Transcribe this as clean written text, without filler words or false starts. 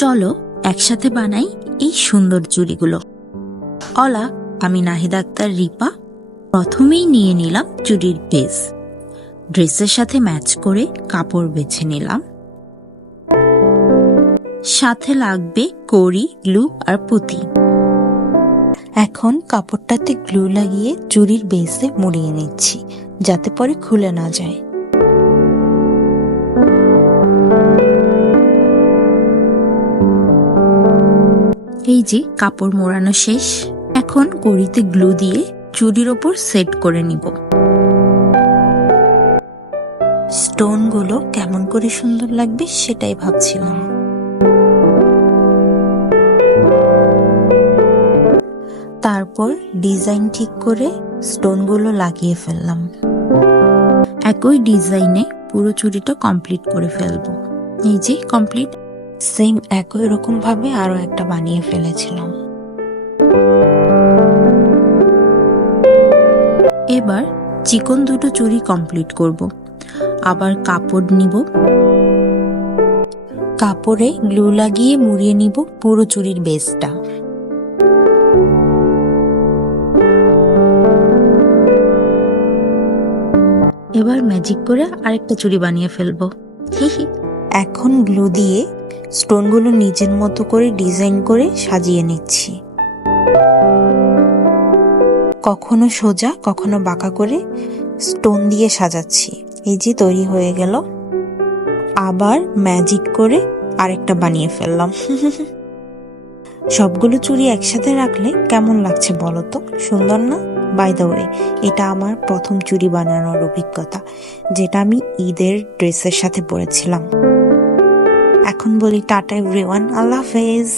চলো একসাথে বানাই এই সুন্দর চুড়িগুলো। অলা, আমি নাহিদ আক্তার রিপা। প্রথমেই নিয়ে নিলাম চুড়ির বেস। ড্রেসের সাথে ম্যাচ করে কাপড় বেছে নিলাম। সাথে লাগবে কড়ি, গ্লু আর পুঁতি। এখন কাপড়টাতে গ্লু লাগিয়ে চুড়ির বেসে মুড়িয়ে নিচ্ছি, যাতে পরে খুলে না যায়। এই যে কাপড় মোড়ানো শেষ। এখন কড়িতে গ্লু দিয়ে চুড়ির ওপর সেট করে নিব। স্টোনগুলো কেমন করে সুন্দর লাগবে সেটাই ভাবছিলাম। তারপর ডিজাইন ঠিক করে স্টোনগুলো লাগিয়ে ফেললাম। একই ডিজাইনে পুরো চুড়িটা কমপ্লিট করে ফেলবো। এই যে কমপ্লিট। সেম একই রকম ভাবে আরো একটা বানিয়ে ফেলেছিলাম। এবার চিকন দুটো চুড়ি কমপ্লিট করব। আবার কাপড় নিব, কাপড়ে গ্লু লাগিয়ে মুড়িয়ে নিব পুরো চুড়ির বেসটা। এবার ম্যাজিক করে আরেকটা চুড়ি বানিয়ে ফেলবো। এখন গ্লু দিয়ে স্টোনগুলো নিজের মতো করে ডিজাইন করে সাজিয়ে নিচ্ছি। কখনো সোজা কখনো বাঁকা করে স্টোন দিয়ে সাজাচ্ছি। এই যে তৈরি হয়ে গেল। আবার ম্যাজিক করে আরেকটা বানিয়ে ফেললাম। সবগুলো চুড়ি একসাথে রাখলে কেমন লাগছে বলো তো? সুন্দর না? বাই দ্য ওয়ে, এটা আমার প্রথম চুড়ি বানানোর অভিজ্ঞতা, যেটা আমি ঈদের ড্রেসের সাথে পরেছিলাম। এখন বলি টাটা এভরিওয়ান, আল্লাহ হাফেজ।